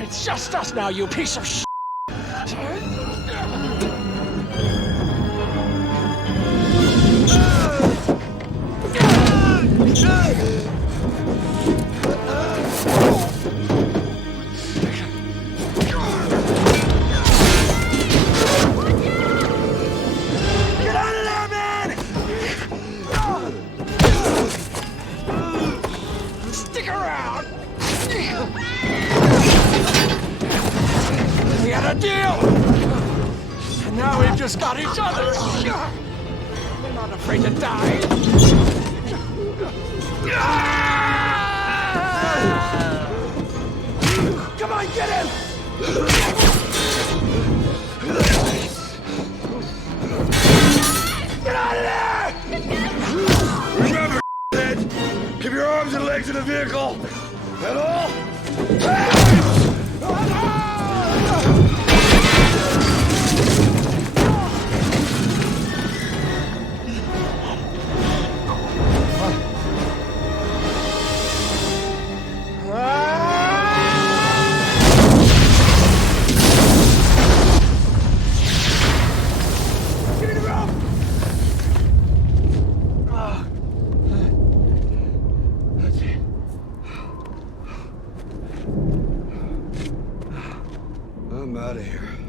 It's just us now, you piece of shit. Stick around! We had a deal! And now we've just got each other! We're not afraid to die! Come on, get him! Get out of there! Remember, keep your arms and legs in the vehicle. That all? Give me the rope! That's it. I'm out of here.